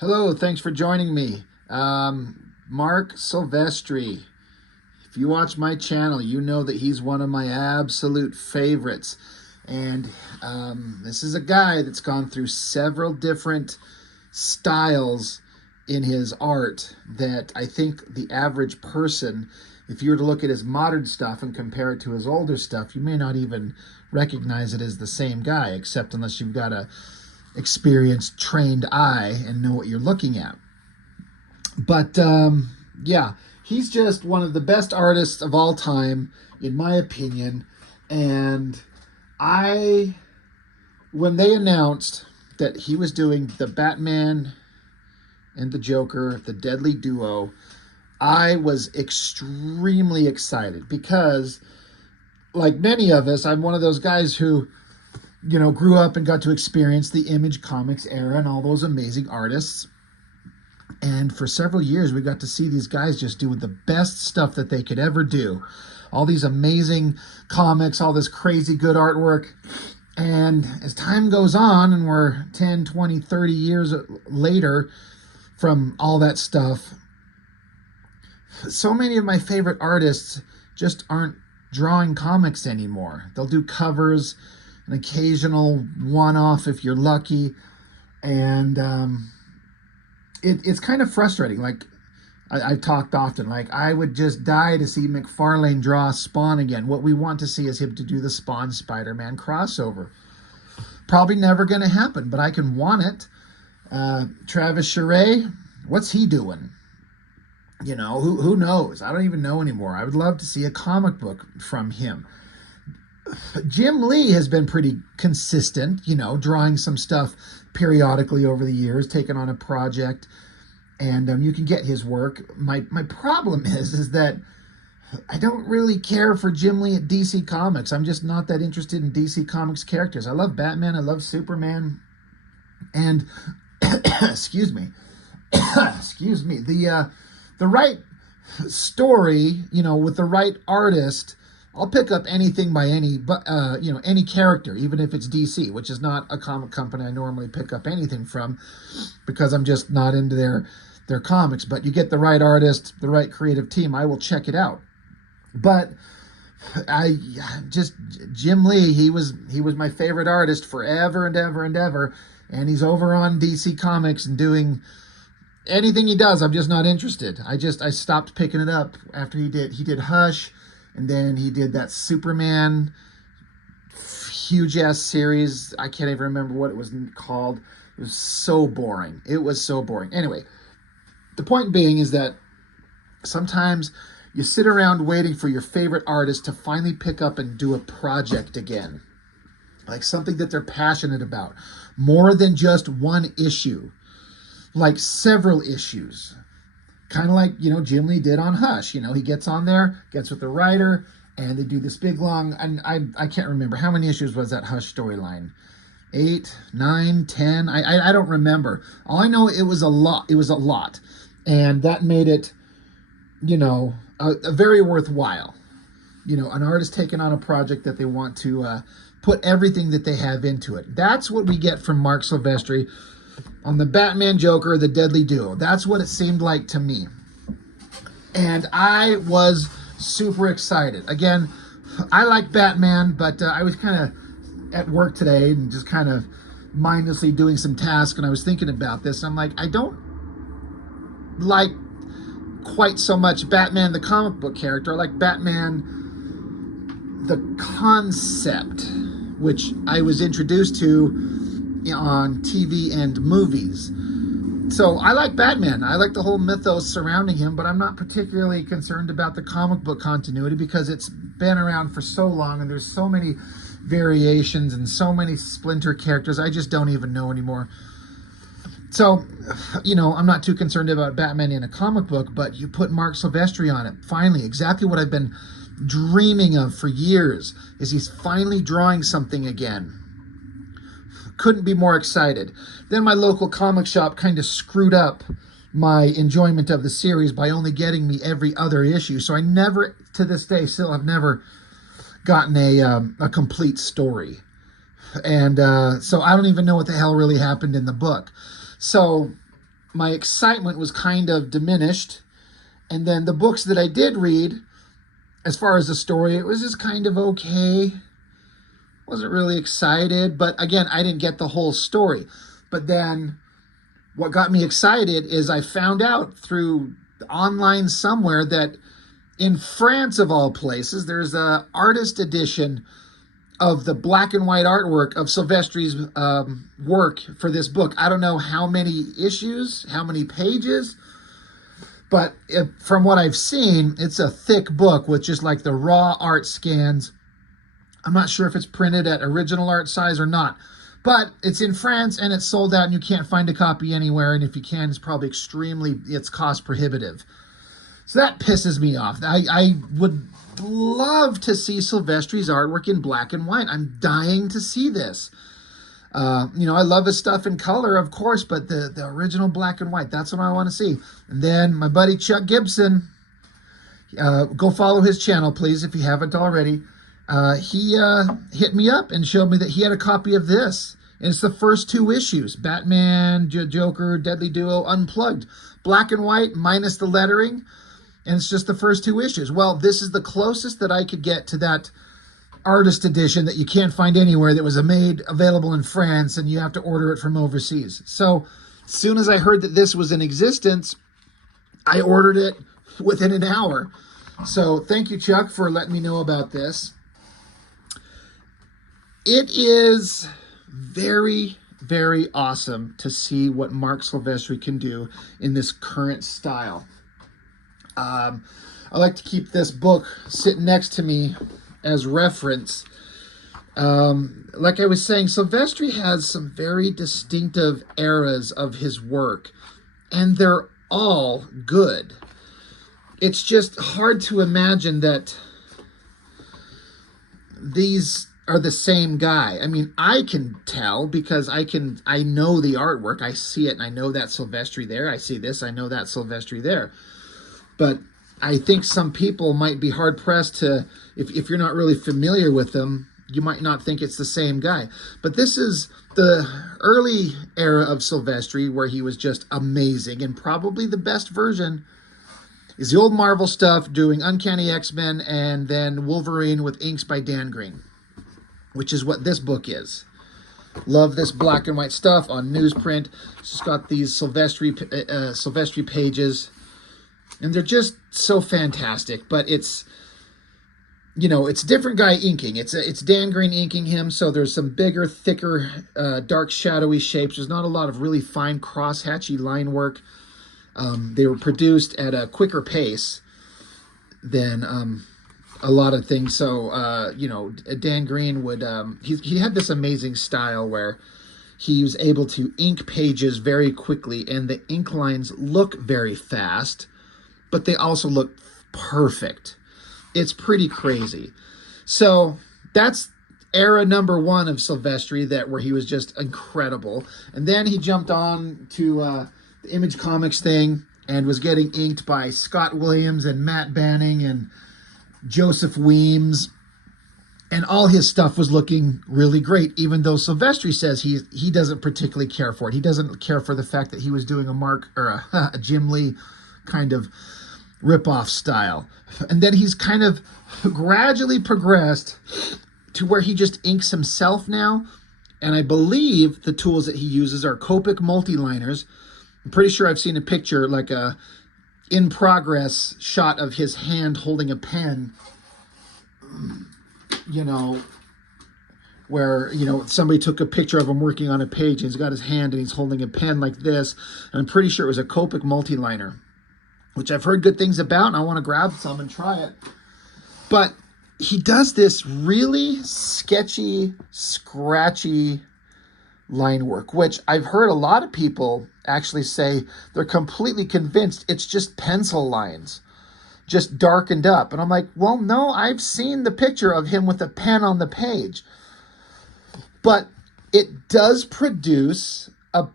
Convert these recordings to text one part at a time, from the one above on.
Hello, thanks for joining me. Marc Silvestri. If you watch my channel, you know that he's one of my absolute favorites. And this is a guy that's gone through several different styles in his art that I think the average person, if you were to look at his modern stuff and compare it to his older stuff, you may not even recognize it as the same guy, except unless you've got a experienced, trained eye and know what you're looking at. But yeah, he's just one of the best artists of all time, in my opinion. And when they announced that he was doing the Batman and the Joker, the Deadly Duo, I was extremely excited because, like many of us, I'm one of those guys who, grew up and got to experience the Image Comics era and all those amazing artists. And for several years, we got to see these guys just doing the best stuff that they could ever do. All these amazing comics, all this crazy good artwork. And as time goes on, and we're 10, 20, 30 years later from all that stuff, so many of my favorite artists just aren't drawing comics anymore. They'll do covers, an occasional one-off if you're lucky, and it's kind of frustrating. Like I've talked often, like I would just die to see McFarlane draw Spawn again. What we want to see is him to do the Spawn Spider-Man crossover. Probably never going to happen, but I can want it. Travis Charest, what's he doing? Who knows? I don't even know anymore. I would love to see a comic book from him. Jim Lee has been pretty consistent, drawing some stuff periodically over the years, taking on a project, and you can get his work. My problem is that I don't really care for Jim Lee at DC Comics. I'm just not that interested in DC Comics characters. I love Batman, I love Superman, and excuse me, the right story, with the right artist, I'll pick up anything by any character, even if it's DC, which is not a comic company I normally pick up anything from because I'm just not into their comics. But you get the right artist, the right creative team, I will check it out. But Jim Lee, he was my favorite artist forever and ever and ever, and he's over on DC Comics and doing anything he does. I'm just not interested. I stopped picking it up after he did Hush. And then he did that Superman huge-ass series. I can't even remember what it was called. It was so boring. It was so boring. Anyway, the point being is that sometimes you sit around waiting for your favorite artist to finally pick up and do a project again. Like something that they're passionate about. More than just one issue. Like several issues. Kind of like, Jim Lee did on Hush. He gets on there, gets with the writer, and they do this big, long, and I can't remember. How many issues was that Hush storyline? 8, 9, 10? I don't remember. All I know, it was a lot. It was a lot. And that made it, a very worthwhile. An artist taking on a project that they want to put everything that they have into it. That's what we get from Marc Silvestri on the Batman Joker, the Deadly Duo. That's what it seemed like to me. And I was super excited. Again, I like Batman, but I was kind of at work today and just kind of mindlessly doing some tasks, and I was thinking about this. I'm like, I don't like quite so much Batman, the comic book character. I like Batman, the concept, which I was introduced to on TV and movies. So I like Batman. I like the whole mythos surrounding him, but I'm not particularly concerned about the comic book continuity because it's been around for so long and there's so many variations and so many splinter characters. I just don't even know anymore. So, I'm not too concerned about Batman in a comic book, but you put Marc Silvestri on it. Finally, exactly what I've been dreaming of for years is he's finally drawing something again. Couldn't be more excited. Then my local comic shop kind of screwed up my enjoyment of the series by only getting me every other issue. So I never, to this day, still have never gotten a complete story. And so I don't even know what the hell really happened in the book. So my excitement was kind of diminished. And then the books that I did read, as far as the story, it was just kind of okay. Wasn't really excited, but again, I didn't get the whole story. But then what got me excited is I found out through online somewhere that in France, of all places, there's a artist edition of the black and white artwork of Silvestri's work for this book. I don't know how many issues, how many pages, but from what I've seen, it's a thick book with just like the raw art scans. I'm not sure if it's printed at original art size or not, but it's in France and it's sold out and you can't find a copy anywhere. And if you can, it's probably it's cost prohibitive. So that pisses me off. I would love to see Silvestri's artwork in black and white. I'm dying to see this. I love his stuff in color, of course, but the original black and white, that's what I want to see. And then my buddy Chuck Gibson, go follow his channel, please, if you haven't already. He hit me up and showed me that he had a copy of this. And it's the first 2 issues, Batman, Joker, Deadly Duo, Unplugged. Black and white, minus the lettering. And it's just the first 2 issues. Well, this is the closest that I could get to that artist edition that you can't find anywhere, that was made available in France and you have to order it from overseas. So as soon as I heard that this was in existence, I ordered it within an hour. So thank you, Chuck, for letting me know about this. It is very, very awesome to see what Marc Silvestri can do in this current style. I like to keep this book sitting next to me as reference. Like I was saying, Silvestri has some very distinctive eras of his work, and they're all good. It's just hard to imagine that these are the same guy. I mean, I can tell because I know the artwork. I see it and I know that Silvestri there. I see this, I know that Silvestri there. But I think some people might be hard-pressed to, if you're not really familiar with them, you might not think it's the same guy. But this is the early era of Silvestri where he was just amazing, and probably the best version is the old Marvel stuff, doing Uncanny X-Men and then Wolverine with inks by Dan Green, which is what this book is. Love this black and white stuff on newsprint. It's just got these Silvestri pages. And they're just so fantastic, but it's, it's a different guy inking. It's Dan Green inking him, so there's some bigger, thicker, dark, shadowy shapes. There's not a lot of really fine cross-hatchy line work. They were produced at a quicker pace than a lot of things. So, Dan Green would, he had this amazing style where he was able to ink pages very quickly, and the ink lines look very fast, but they also look perfect. It's pretty crazy. So that's era number 1 of Silvestri, where he was just incredible. And then he jumped on to the Image Comics thing and was getting inked by Scott Williams and Matt Banning and Joseph Weems. And all his stuff was looking really great, even though Silvestri says he doesn't particularly care for it. He doesn't care for the fact that he was doing a Jim Lee kind of rip-off style. And then he's kind of gradually progressed to where he just inks himself now. And I believe the tools that he uses are Copic multi-liners. I'm pretty sure I've seen a picture, like a in-progress shot of his hand holding a pen, where, somebody took a picture of him working on a page, and he's got his hand and he's holding a pen like this. And I'm pretty sure it was a Copic multi-liner, which I've heard good things about, and I want to grab some and try it. But he does this really sketchy, scratchy line work, which I've heard a lot of people actually say they're completely convinced it's just pencil lines, just darkened up. And I'm like, well, no, I've seen the picture of him with a pen on the page. But it does produce a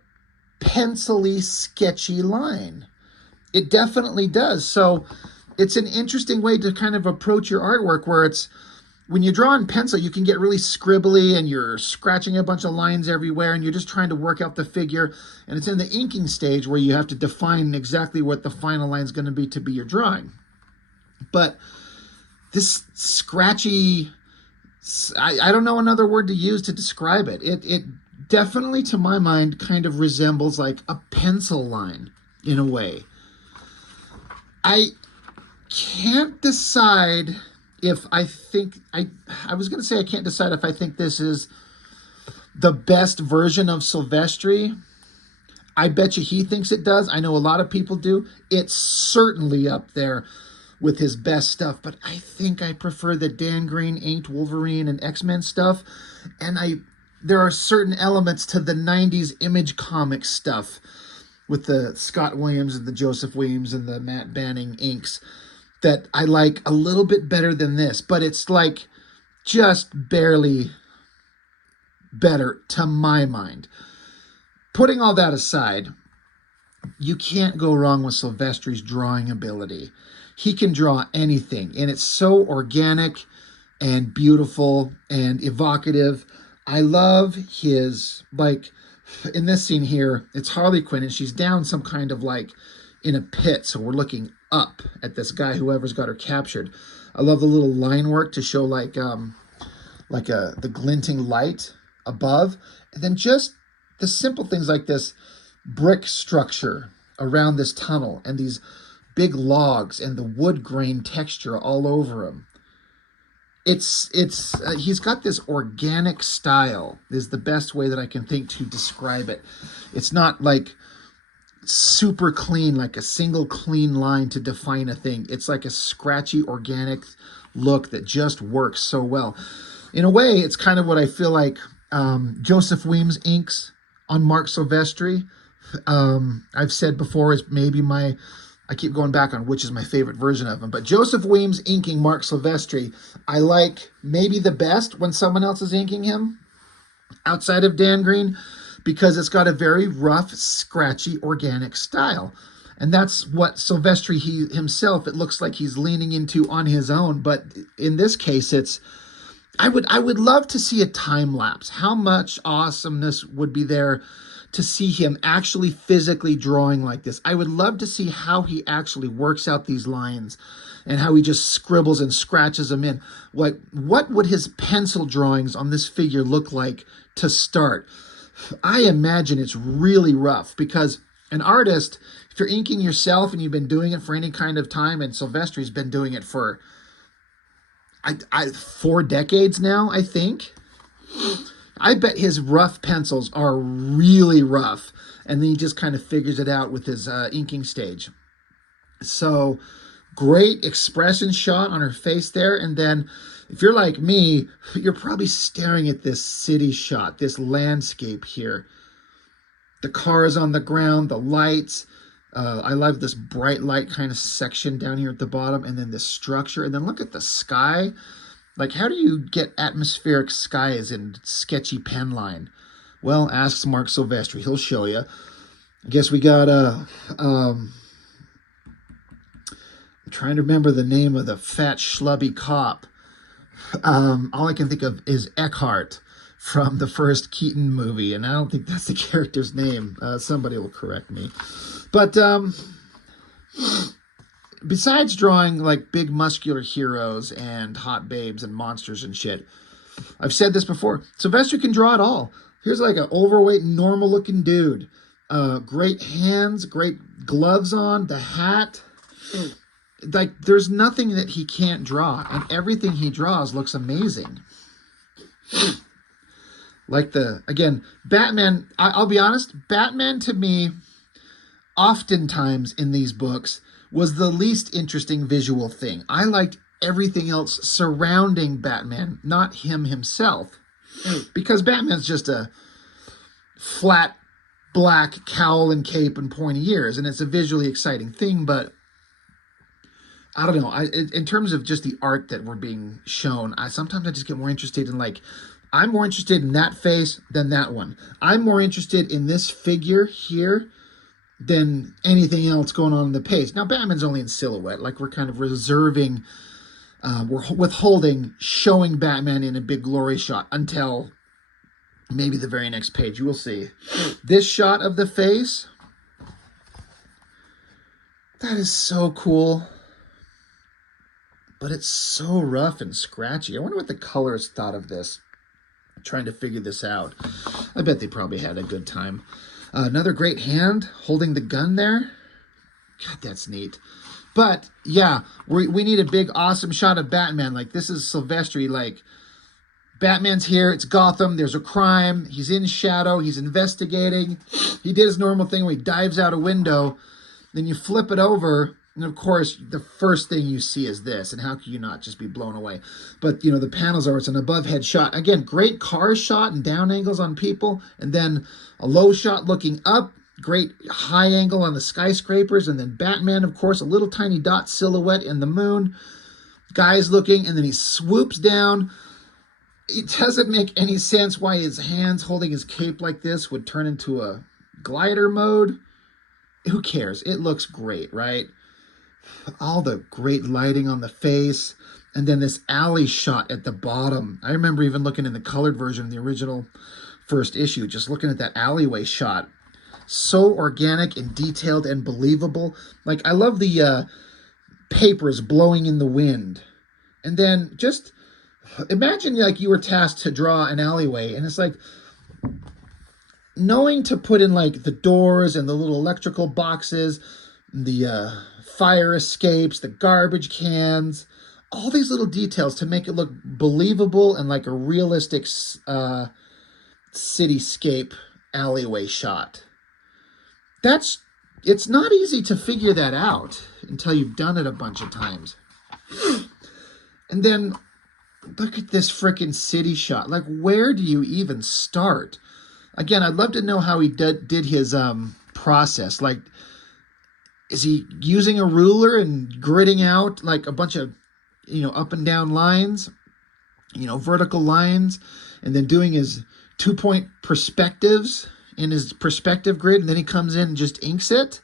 pencil-y, sketchy line. It definitely does. So it's an interesting way to kind of approach your artwork, where it's when you draw in pencil, you can get really scribbly and you're scratching a bunch of lines everywhere and you're just trying to work out the figure. And it's in the inking stage where you have to define exactly what the final line is going to be your drawing. But this scratchy, I don't know another word to use to describe it. It definitely, to my mind, kind of resembles like a pencil line in a way. I can't decide if I think, I was going to say I can't decide if I think this is the best version of Silvestri. I bet you he thinks it does. I know a lot of people do. It's certainly up there with his best stuff, but I think I prefer the Dan Green inked Wolverine and X-Men stuff, and there are certain elements to the 90s Image Comics stuff with the Scott Williams and the Joseph Williams and the Matt Banning inks that I like a little bit better than this, but it's like just barely better to my mind. Putting all that aside, you can't go wrong with Silvestri's drawing ability. He can draw anything, and it's so organic and beautiful and evocative. I love his, like, in this scene here, it's Harley Quinn, and she's down some kind of, like, in a pit, so we're looking up at this guy, whoever's got her captured. I love the little line work to show, like the glinting light above, and then just the simple things like this brick structure around this tunnel, and these big logs and the wood grain texture all over him. He's got this organic style is the best way that I can think to describe it. It's not like super clean, like a single clean line to define a thing. It's like a scratchy, organic look that just works so well. In a way, it's kind of what I feel like Joseph Weems inks on Marc Silvestri. I've said before is maybe I keep going back on which is my favorite version of him, but Joseph Weems inking Marc Silvestri, I like maybe the best when someone else is inking him outside of Dan Green, because it's got a very rough, scratchy, organic style. And that's what Silvestri himself, it looks like he's leaning into on his own. But in this case, I would love to see a time lapse. How much awesomeness would be there to see him actually physically drawing like this. I would love to see how he actually works out these lines and how he just scribbles and scratches them in. What would his pencil drawings on this figure look like to start? I imagine it's really rough, because an artist, if you're inking yourself and you've been doing it for any kind of time, and Silvestri's been doing it for 4 decades now, I think. I bet his rough pencils are really rough, and then he just kind of figures it out with his inking stage. So great expression shot on her face there, and then if you're like me, you're probably staring at this city shot, this landscape here. The cars on the ground, the lights. I love this bright light kind of section down here at the bottom, and then the structure, and then look at the sky. Like, how do you get atmospheric skies in sketchy pen line? Well, ask Marc Silvestri. He'll show you. I guess we got I'm trying to remember the name of the fat schlubby cop. All I can think of is Eckhart from the first Keaton movie, and I don't think that's the character's name. Somebody will correct me. But besides drawing like big muscular heroes and hot babes and monsters and shit, I've said this before, Silvestri can draw it all. Here's like an overweight, normal looking dude. Great hands, great gloves on, the hat. Like, there's nothing that he can't draw, and everything he draws looks amazing. Like again, Batman, I'll be honest, Batman to me, oftentimes in these books, was the least interesting visual thing. I liked everything else surrounding Batman, not him himself. Because Batman's just a flat black cowl and cape and pointy ears, and it's a visually exciting thing, but I don't know. In terms of just the art that we're being shown, sometimes I just get more interested in, like, I'm more interested in that face than that one. I'm more interested in this figure here than anything else going on in the page. Now, Batman's only in silhouette. Like, we're kind of reserving we're withholding showing Batman in a big glory shot until maybe the very next page. You will see. This shot of the face, that is so cool. But it's so rough and scratchy. I wonder what the colorist thought of this, trying to figure this out. I bet they probably had a good time. Another great hand holding the gun there. God, that's neat. But yeah, we need a big, awesome shot of Batman. Like, this is Silvestri. Like, Batman's here. It's Gotham. There's a crime. He's in shadow. He's investigating. He did his normal thing where he dives out a window. Then you flip it over. And of course, the first thing you see is this. And how can you not just be blown away? But, you know, the panels are, it's an above head shot. Again, great car shot and down angles on people. And then a low shot looking up. Great high angle on the skyscrapers. And then Batman, of course, a little tiny dot silhouette in the moon. Guys looking. And then he swoops down. It doesn't make any sense why his hands holding his cape like this would turn into a glider mode. Who cares? It looks great, right? All the great lighting on the face. And then this alley shot at the bottom. I remember even looking in the colored version of the original first issue, just looking at that alleyway shot. So organic and detailed and believable. Like, I love the papers blowing in the wind. And then just imagine like you were tasked to draw an alleyway, and it's like knowing to put in like the doors and the little electrical boxes, the fire escapes, the garbage cans, all these little details to make it look believable and like a realistic cityscape alleyway shot. It's not easy to figure that out until you've done it a bunch of times. And then look at this freaking city shot. Like, where do you even start? Again, I'd love to know how he did his process. Like, is he using a ruler and gridding out like a bunch of, you know, up and down lines, you know, vertical lines, and then doing his 2-point perspectives in his perspective grid, and then he comes in and just inks it?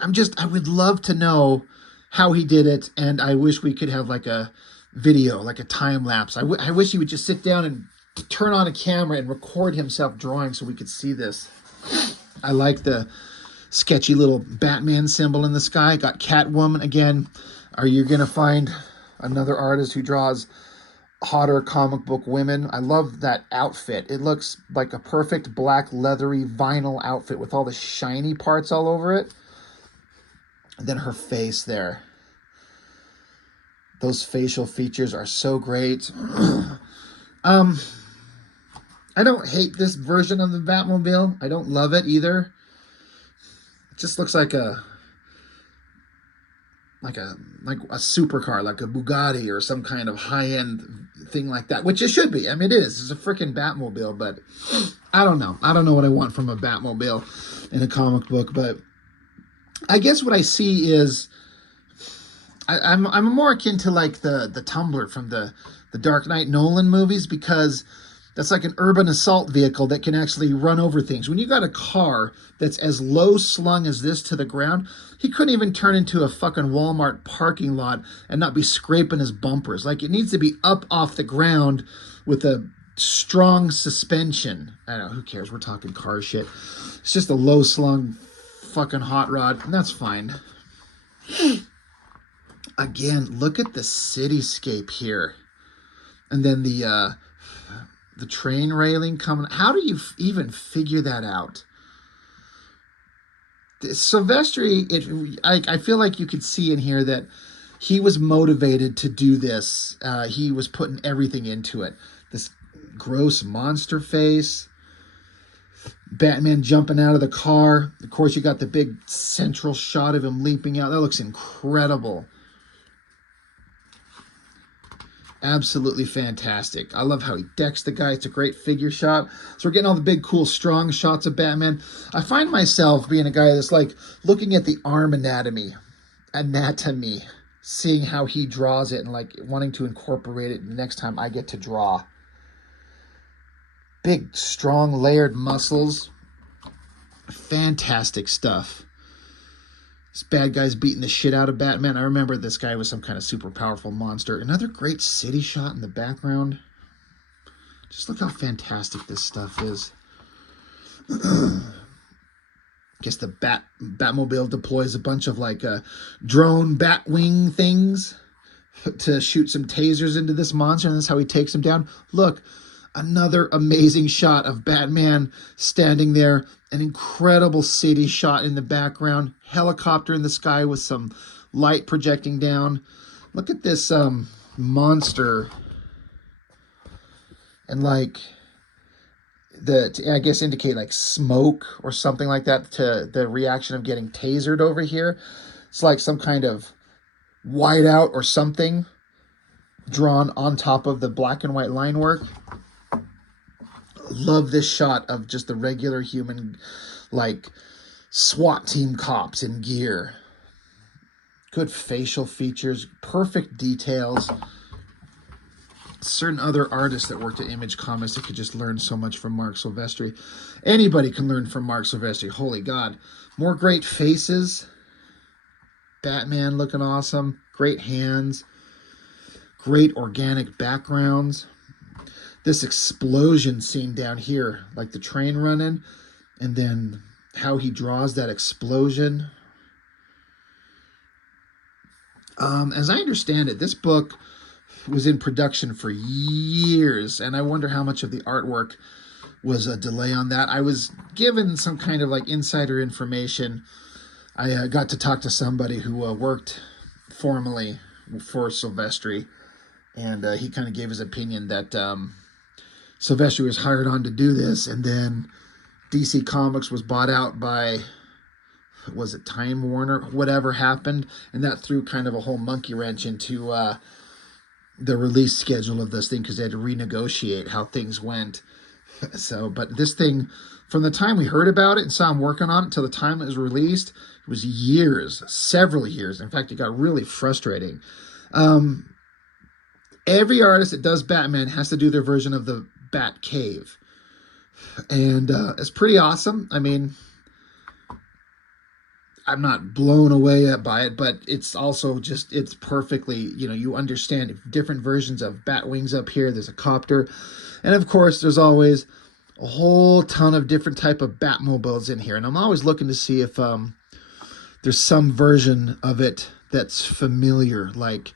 I would love to know how he did it, and I wish we could have like a video, like a time lapse. I wish he would just sit down and turn on a camera and record himself drawing so we could see this. I like the sketchy little Batman symbol in the sky. Got Catwoman again. Are you going to find another artist who draws hotter comic book women? I love that outfit. It looks like a perfect black leathery vinyl outfit with all the shiny parts all over it. And then her face there. Those facial features are so great. I don't hate this version of the Batmobile. I don't love it either. It just looks like a supercar, like a Bugatti or some kind of high-end thing like that, which it should be. I mean, it is. It's a freaking Batmobile, but I don't know. I don't know what I want from a Batmobile in a comic book, but I guess what I see is I'm more akin to like the Tumbler from the Dark Knight Nolan movies, because that's like an urban assault vehicle that can actually run over things. When you got a car that's as low slung as this to the ground, he couldn't even turn into a fucking Walmart parking lot and not be scraping his bumpers. Like, it needs to be up off the ground with a strong suspension. I don't know, who cares? We're talking car shit. It's just a low slung fucking hot rod, and that's fine. Again, look at the cityscape here. And then the train railing coming. How do you even figure that out? Silvestri, I feel like you could see in here that he was motivated to do this. He was putting everything into it. This gross monster face. Batman jumping out of the car. Of course, you got the big central shot of him leaping out. That looks incredible. Absolutely fantastic. I love how he decks the guy. It's a great figure shot. So we're getting all the big, cool, strong shots of Batman. I find myself being a guy that's like looking at the arm anatomy, seeing how he draws it and like wanting to incorporate it next time I get to draw. Big, strong, layered muscles. Fantastic stuff. This bad guy's beating the shit out of Batman. I remember this guy was some kind of super powerful monster. Another great city shot in the background. Just look how fantastic this stuff is. Guess the Batmobile deploys a bunch of like drone Batwing things to shoot some tasers into this monster, and that's how he takes him down. Look, another amazing shot of Batman standing there. An incredible city shot in the background. Helicopter in the sky with some light projecting down. Look at this monster. And like, I guess indicate like smoke or something like that to the reaction of getting tasered over here. It's like some kind of whiteout or something drawn on top of the black and white line work. Love this shot of just the regular human, like SWAT team cops in gear. Good facial features, perfect details. Certain other artists that worked at Image Comics that could just learn so much from Marc Silvestri. Anybody can learn from Marc Silvestri. Holy God. More great faces. Batman looking awesome. Great hands. Great organic backgrounds. This explosion scene down here, like the train running, and then how he draws that explosion. As I understand it, this book was in production for years, and I wonder how much of the artwork was a delay on that. I was given some kind of like insider information. I got to talk to somebody who worked formally for Silvestri, and he kind of gave his opinion that Silvestri was hired on to do this, and then DC Comics was bought out by, was it Time Warner? Whatever happened, and that threw kind of a whole monkey wrench into the release schedule of this thing, because they had to renegotiate how things went. So, but this thing, from the time we heard about it and saw him working on it till the time it was released, it was years, several years. In fact, it got really frustrating. Every artist that does Batman has to do their version of the Bat Cave. And it's pretty awesome. I mean, I'm not blown away by it, but it's also just, it's perfectly, you know, you understand different versions of Batwings up here. There's a copter. And of course, there's always a whole ton of different type of Batmobiles in here. And I'm always looking to see if there's some version of it that's familiar. Like,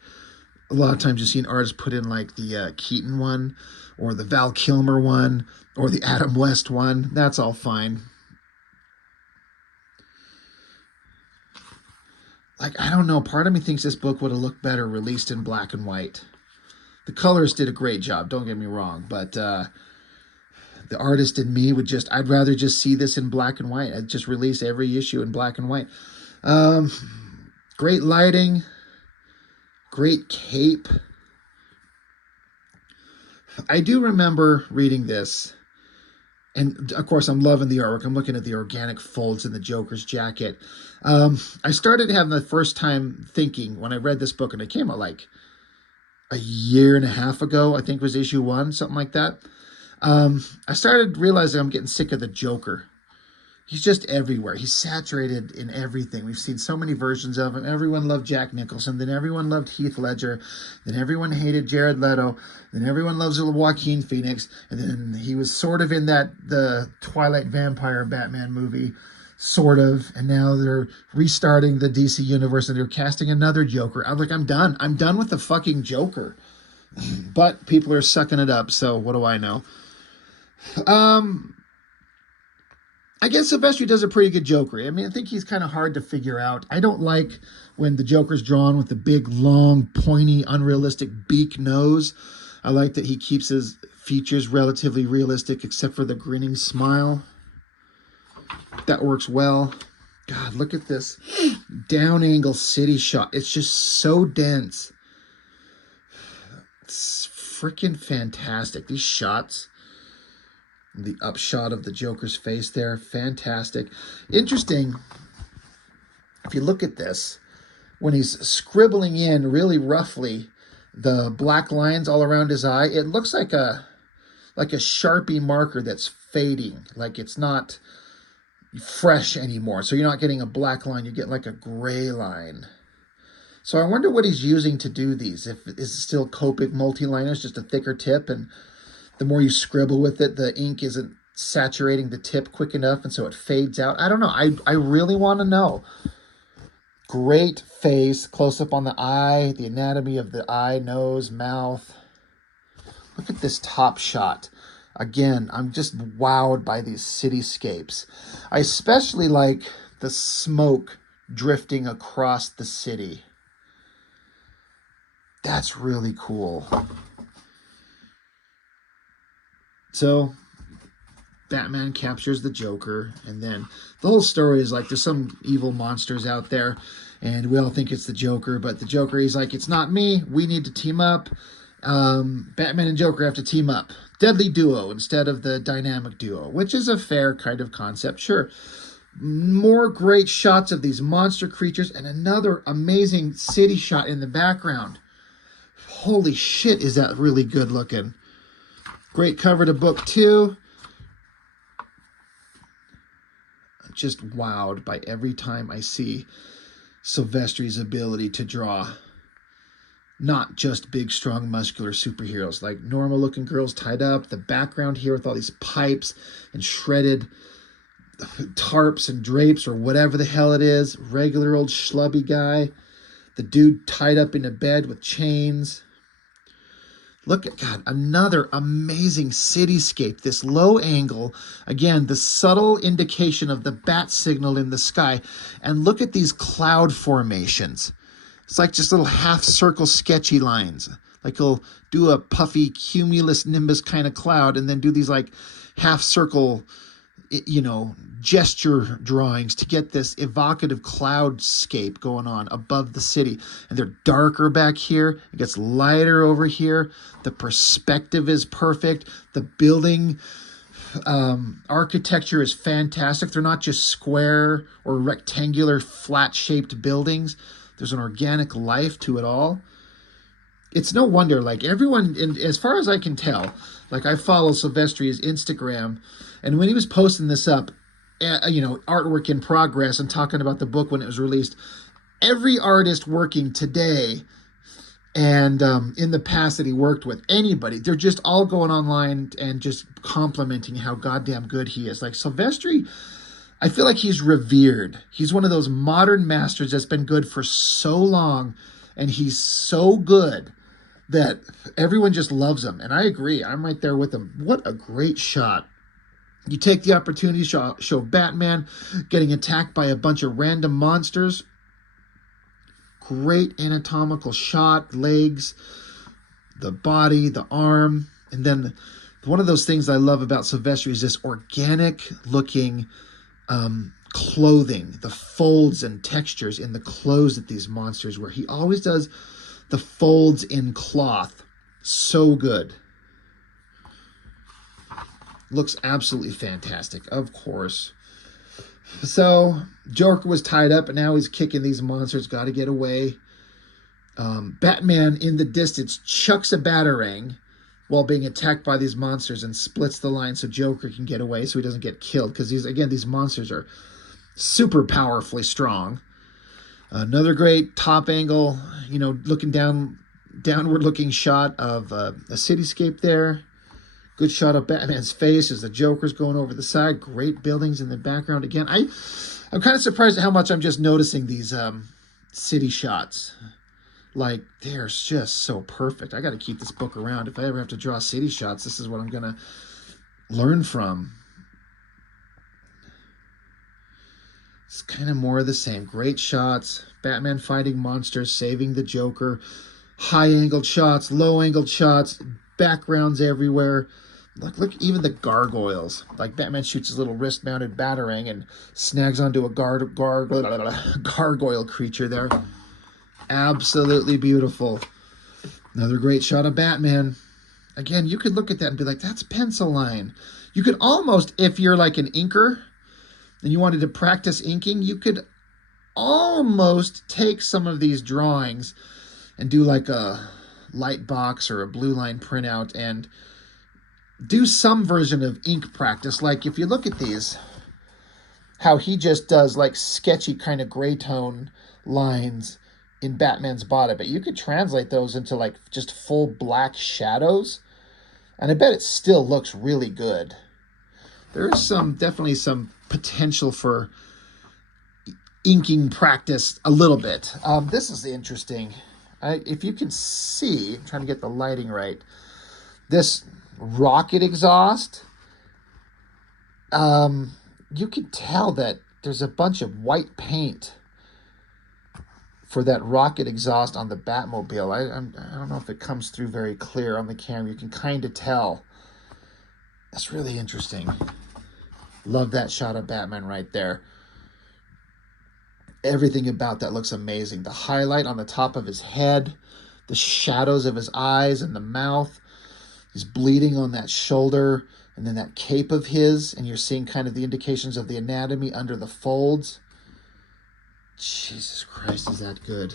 a lot of times you've seen artists put in like the Keaton one, or the Val Kilmer one, or the Adam West one. That's all fine. Like, I don't know, part of me thinks this book would have looked better released in black and white. The colorist did a great job, don't get me wrong, but the artist in me would just, I'd rather just see this in black and white. I'd just release every issue in black and white. Great lighting, great cape. I do remember reading this, and of course I'm loving the artwork. I'm looking at the organic folds in the Joker's jacket. I started having the first time thinking when I read this book, and it came out like a year and a half ago, I think was issue 1, something like that. I started realizing I'm getting sick of the Joker. He's just everywhere. He's saturated in everything. We've seen so many versions of him. Everyone loved Jack Nicholson. Then everyone loved Heath Ledger. Then everyone hated Jared Leto. Then everyone loves Joaquin Phoenix. And then he was sort of in the Twilight Vampire Batman movie, sort of. And now they're restarting the DC universe and they're casting another Joker. I'm like, I'm done. I'm done with the fucking Joker. But people are sucking it up, so what do I know? I guess Silvestri does a pretty good Joker. I mean, I think he's kind of hard to figure out. I don't like when the Joker's drawn with the big, long, pointy, unrealistic beak nose. I like that he keeps his features relatively realistic, except for the grinning smile. That works well. God, look at this down angle city shot. It's just so dense. It's freaking fantastic. These shots. The upshot of the Joker's face there, fantastic. Interesting, if you look at this, when he's scribbling in really roughly the black lines all around his eye, it looks like a Sharpie marker that's fading. Like it's not fresh anymore. So you're not getting a black line, you get like a gray line. So I wonder what he's using to do these. If it's still Copic multi-liners, just a thicker tip, and the more you scribble with it, the ink isn't saturating the tip quick enough, and so it fades out. I don't know. I really want to know. Great face, close-up on the eye, the anatomy of the eye, nose, mouth. Look at this top shot. Again, I'm just wowed by these cityscapes. I especially like the smoke drifting across the city. That's really cool. So Batman captures the Joker, and then the whole story is like there's some evil monsters out there, and we all think it's the Joker, but the Joker, he's like, it's not me, we need to team up. Batman and Joker have to team up. Deadly duo instead of the dynamic duo, which is a fair kind of concept, sure. More great shots of these monster creatures, and another amazing city shot in the background. Holy shit, is that really good looking. Great cover to book 2. Just wowed by every time I see Silvestri's ability to draw not just big, strong, muscular superheroes, like normal looking girls tied up, the background here with all these pipes and shredded tarps and drapes or whatever the hell it is, regular old schlubby guy, the dude tied up in a bed with chains. Look at, God, another amazing cityscape, this low angle, again, the subtle indication of the bat signal in the sky, and look at these cloud formations. It's like just little half-circle sketchy lines. Like he'll do a puffy cumulus nimbus kind of cloud and then do these like half-circle, you know, gesture drawings to get this evocative cloudscape going on above the city. And they're darker back here. It gets lighter over here. The perspective is perfect. The building architecture is fantastic. They're not just square or rectangular flat-shaped buildings. There's an organic life to it all. It's no wonder, like everyone, as far as I can tell, like I follow Silvestri's Instagram, and when he was posting this up, you know, artwork in progress and talking about the book when it was released, every artist working today and in the past that he worked with, anybody, they're just all going online and just complimenting how goddamn good he is. Like Silvestri, I feel like he's revered. He's one of those modern masters that's been good for so long, and he's so good that everyone just loves him. And I agree. I'm right there with him. What a great shot. You take the opportunity to show Batman getting attacked by a bunch of random monsters. Great anatomical shot, legs, the body, the arm. And then one of those things I love about Silvestri is this organic looking clothing, the folds and textures in the clothes that these monsters wear. He always does the folds in cloth so good. Looks absolutely fantastic, of course. So Joker was tied up and now he's kicking these monsters, got to get away. Batman in the distance chucks a batarang while being attacked by these monsters and splits the line so Joker can get away so he doesn't get killed, because these monsters are super powerfully strong. Another great top angle, you know, looking downward looking shot of a cityscape there. Good shot of Batman's face as the Joker's going over the side. Great buildings in the background. Again, I'm kind of surprised at how much I'm just noticing these city shots. Like, they're just so perfect. I got to keep this book around. If I ever have to draw city shots, this is what I'm going to learn from. It's kind of more of the same. Great shots. Batman fighting monsters, saving the Joker. High-angled shots, low-angled shots, backgrounds everywhere. Look, even the gargoyles. Like, Batman shoots his little wrist-mounted batarang and snags onto a gargoyle creature there. Absolutely beautiful. Another great shot of Batman. Again, you could look at that and be like, that's pencil line. You could almost, if you're like an inker and you wanted to practice inking, you could almost take some of these drawings and do like a light box or a blue line printout and do some version of ink practice. Like if you look at these, how he just does like sketchy kind of gray tone lines in Batman's body, but you could translate those into like just full black shadows, and I bet it still looks really good. There is definitely some potential for inking practice a little bit. This is interesting. If you can see, I'm trying to get the lighting right, this rocket exhaust, you can tell that there's a bunch of white paint for that rocket exhaust on the Batmobile. I don't know if it comes through very clear on the camera. You can kind of tell. That's really interesting. Love that shot of Batman right there. Everything about that looks amazing. The highlight on the top of his head, the shadows of his eyes and the mouth. He's bleeding on that shoulder, and then that cape of his, and you're seeing kind of the indications of the anatomy under the folds. Jesus Christ, is that good.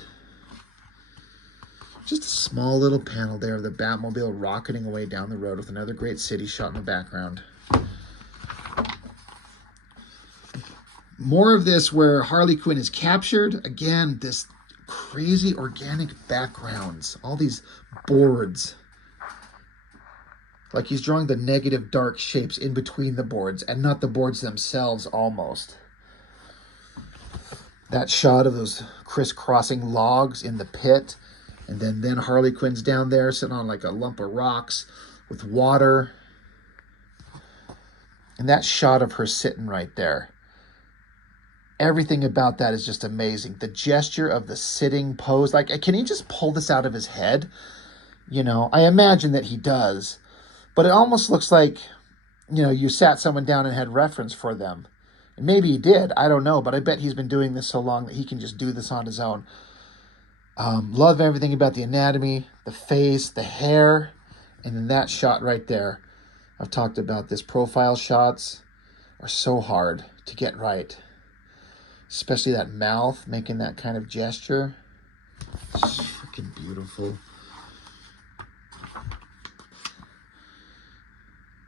Just a small little panel there of the Batmobile rocketing away down the road with another great city shot in the background. More of this where Harley Quinn is captured. Again, this crazy organic backgrounds. All these boards. Like he's drawing the negative dark shapes in between the boards and not the boards themselves almost. That shot of those crisscrossing logs in the pit. And then Harley Quinn's down there sitting on like a lump of rocks with water. And that shot of her sitting right there. Everything about that is just amazing. The gesture of the sitting pose. Like, can he just pull this out of his head? You know, I imagine that he does. But it almost looks like, you know, you sat someone down and had reference for them. And maybe he did. I don't know. But I bet he's been doing this so long that he can just do this on his own. Love everything about the anatomy, the face, the hair, and then that shot right there. I've talked about this. Profile shots are so hard to get right. Especially that mouth making that kind of gesture. It's freaking beautiful.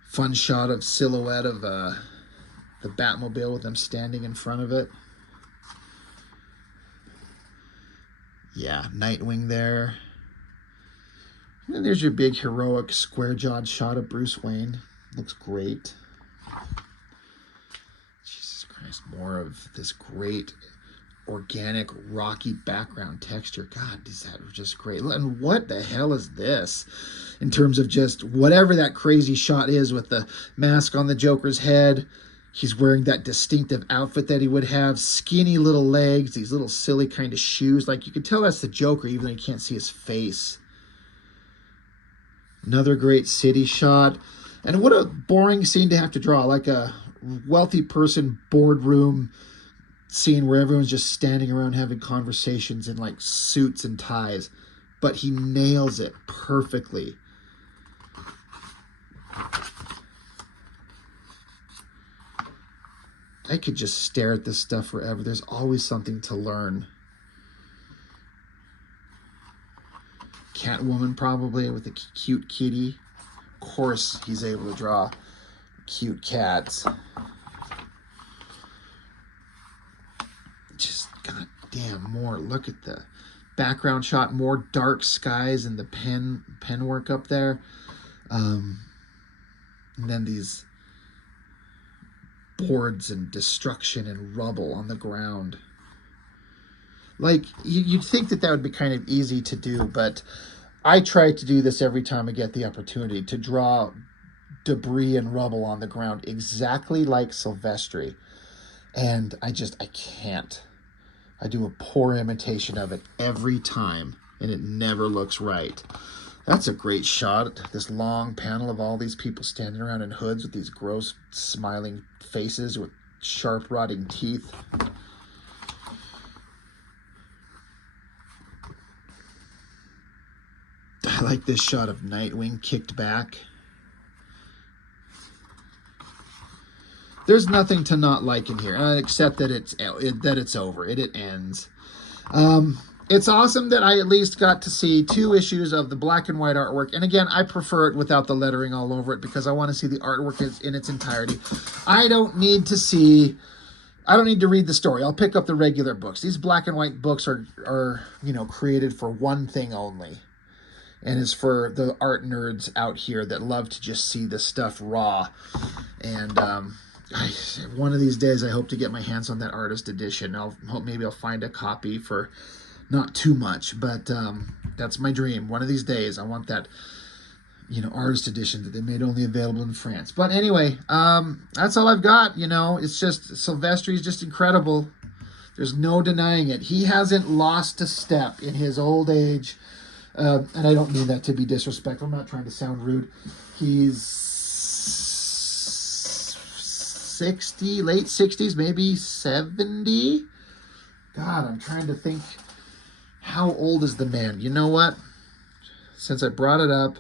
Fun shot of silhouette of the Batmobile with them standing in front of it. Yeah, Nightwing there. And then there's your big heroic square-jawed shot of Bruce Wayne. Looks great. Jesus Christ, more of this great organic rocky background texture. God, is that just great. And what the hell is this in terms of just whatever that crazy shot is with the mask on the Joker's head? He's wearing that distinctive outfit that he would have. Skinny little legs, these little silly kind of shoes. Like, you can tell that's the Joker even though you can't see his face. Another great city shot. And what a boring scene to have to draw. Like a wealthy person boardroom scene where everyone's just standing around having conversations in like suits and ties. But he nails it perfectly. I could just stare at this stuff forever. There's always something to learn. Catwoman probably with a cute kitty. Of course he's able to draw cute cats. Just goddamn more. Look at the background shot. More dark skies and the pen work up there. And then these boards and destruction and rubble on the ground. Like, you'd think that would be kind of easy to do, but I try to do this every time I get the opportunity, to draw debris and rubble on the ground exactly like Silvestri. And I can't. I do a poor imitation of it every time, and it never looks right. That's a great shot. This long panel of all these people standing around in hoods with these gross, smiling faces with sharp, rotting teeth. I like this shot of Nightwing kicked back. There's nothing to not like in here, except that it's over. It ends. It's awesome that I at least got to see 2 issues of the black and white artwork. And again, I prefer it without the lettering all over it because I want to see the artwork in its entirety. I don't need to see I don't need to read the story. I'll pick up the regular books. These black and white books are you know, created for one thing only. And it's for the art nerds out here that love to just see the stuff raw. And one of these days, I hope to get my hands on that artist edition. Maybe I'll find a copy for not too much, but that's my dream. One of these days, I want that, you know, artist edition that they made only available in France. But anyway, that's all I've got. You know, it's just Silvestri is just incredible. There's no denying it. He hasn't lost a step in his old age. And I don't mean that to be disrespectful. I'm not trying to sound rude. He's 60, late 60s, maybe 70. God, I'm trying to think, how old is the man? You know what? Since I brought it up,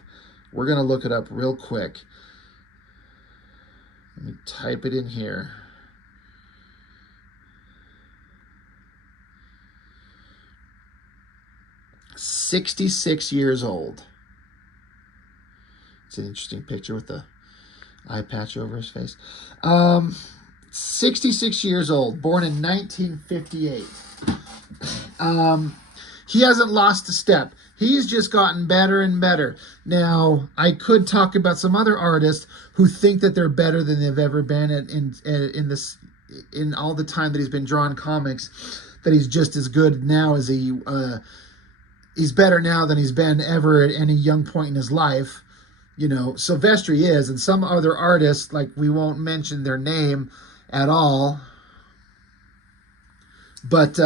we're going to look it up real quick. Let me type it in here. "66 years old." It's an interesting picture with the eye patch over his face. 66 years old, born in 1958. He hasn't lost a step. He's just gotten better and better. Now, I could talk about some other artists who think that they're better than they've ever been in all the time that he's been drawing comics, that he's just as good now as he's better now than he's been ever at any young point in his life. You know, Silvestri is, and some other artists, like, we won't mention their name at all, but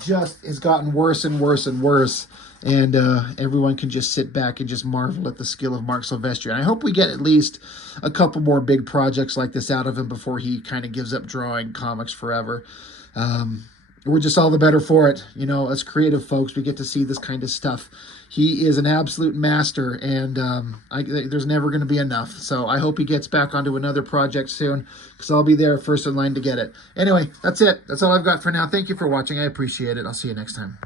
just has gotten worse and worse and worse. And everyone can just sit back and just marvel at the skill of Marc Silvestri. And I hope we get at least a couple more big projects like this out of him before he kind of gives up drawing comics forever. We're just all the better for it. You know, as creative folks, we get to see this kind of stuff. He is an absolute master, and there's never going to be enough. So I hope he gets back onto another project soon, because I'll be there first in line to get it. Anyway, that's it. That's all I've got for now. Thank you for watching. I appreciate it. I'll see you next time.